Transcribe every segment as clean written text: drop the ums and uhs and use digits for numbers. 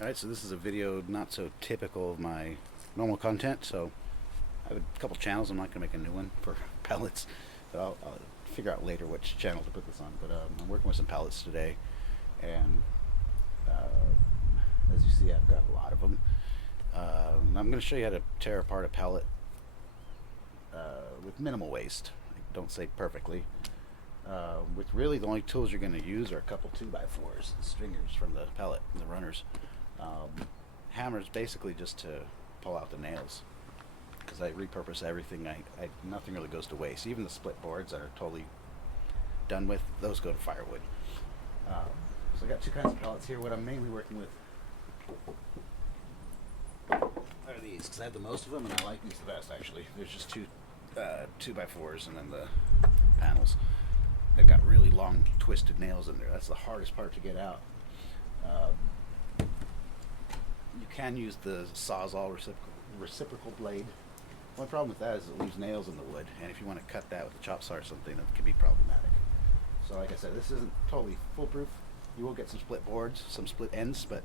Alright, so this is a video not so typical of my normal content, so I have a couple channels. I'm not going to make a new one for pallets, but I'll figure out later which channel to put this on. But I'm working with some pallets today, and as you see, I've got a lot of them. I'm going to show you how to tear apart a pallet with minimal waste. I don't say perfectly. With really the only tools you're going to use are a couple 2x4s, the stringers from the pallet, the runners. Hammers basically just to pull out the nails, because I repurpose everything. Nothing really goes to waste. Even the split boards that are totally done with, those go to firewood. So I got two kinds of pallets here. What I'm mainly working with are these, because I have the most of them and I like these the best actually. There's just two 2x4s and then the panels. They've got really long twisted nails in there. That's the hardest part to get out. You can use the Sawzall reciprocal blade. One problem with that is it leaves nails in the wood, and if you want to cut that with a chop saw or something, it can be problematic. So like I said, this isn't totally foolproof. You will get some split boards, some split ends, but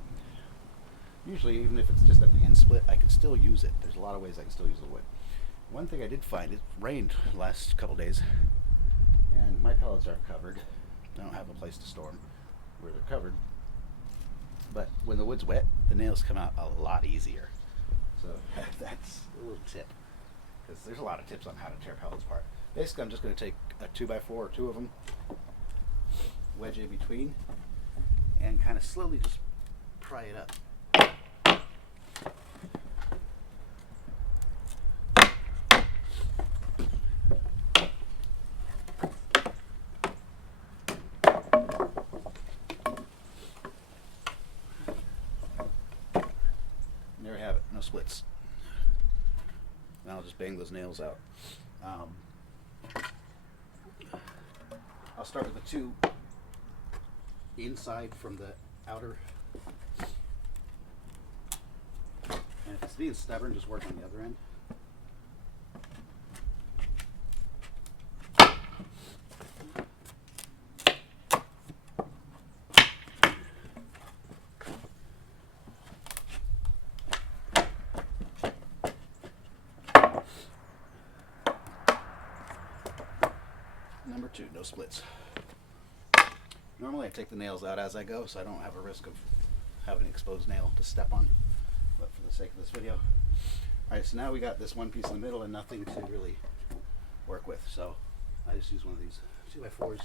usually even if it's just at the end split, I can still use it. There's a lot of ways I can still use the wood. One thing I did find, it rained the last couple days, and my pallets aren't covered. I don't have a place to store them where they're covered. But when the wood's wet, the nails come out a lot easier. So that's a little tip, because there's a lot of tips on how to tear pallets apart. Basically, I'm just going to take a 2x4 or two of them, wedge it in between, and kind of slowly just pry it up. There we have it, no splits. Now I'll just bang those nails out. I'll start with the two inside from the outer. And if it's being stubborn, just work on the other end. Number two, no splits. Normally I take the nails out as I go, so I don't have a risk of having an exposed nail to step on, but for the sake of this video. Alright, so now we got this one piece in the middle and nothing to really work with, so I just use one of these 2x4s.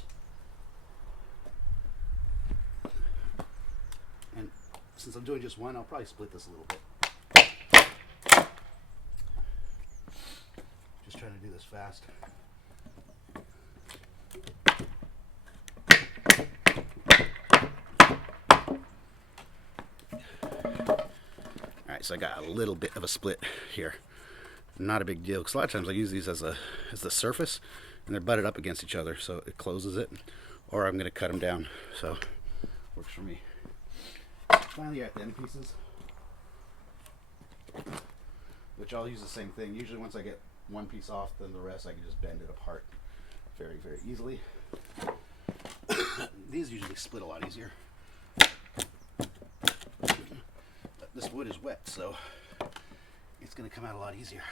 And since I'm doing just one, I'll probably split this a little bit. Just trying to do this fast. Alright, so I got a little bit of a split here. Not a big deal, because a lot of times I use these as the surface, and they're butted up against each other, so it closes it. Or I'm going to cut them down, so works for me. Finally, you're at the end pieces, which I'll use the same thing. Usually once I get one piece off, then the rest I can just bend it apart very, very easily. These usually split a lot easier. But this wood is wet, so it's going to come out a lot easier.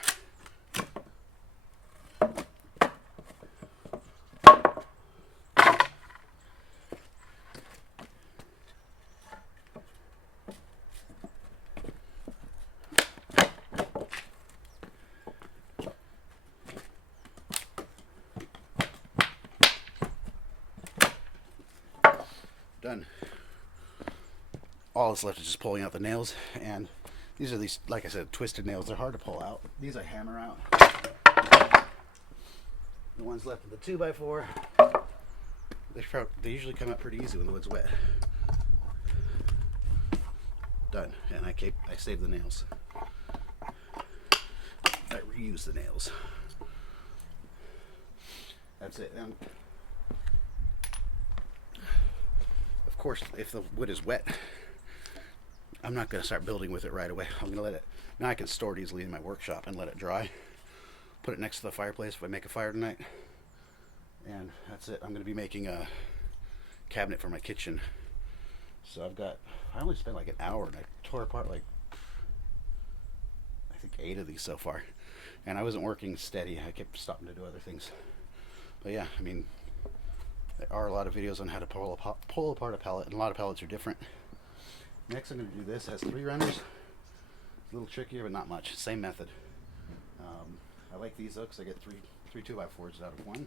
Done. All that's left is just pulling out the nails, and these are like I said, twisted nails. They're hard to pull out. These I hammer out. The ones left in the 2x4, they usually come out pretty easy when the wood's wet. Done. And I save the nails. I reuse the nails. That's it. And of course, if the wood is wet, I'm not going to start building with it right away. I'm going to let it, now I can store it easily in my workshop and let it dry. Put it next to the fireplace if I make a fire tonight. And that's it. I'm going to be making a cabinet for my kitchen. So I've got I only spent like an hour and I tore apart like I think 8 of these so far, and I wasn't working steady. I kept stopping to do other things. But yeah, I mean, there are a lot of videos on how to pull apart a pallet, and a lot of pallets are different. Next, I'm going to do this. It has 3 runners. It's a little trickier, but not much. Same method. I like these though because I get three 2x4s out of one.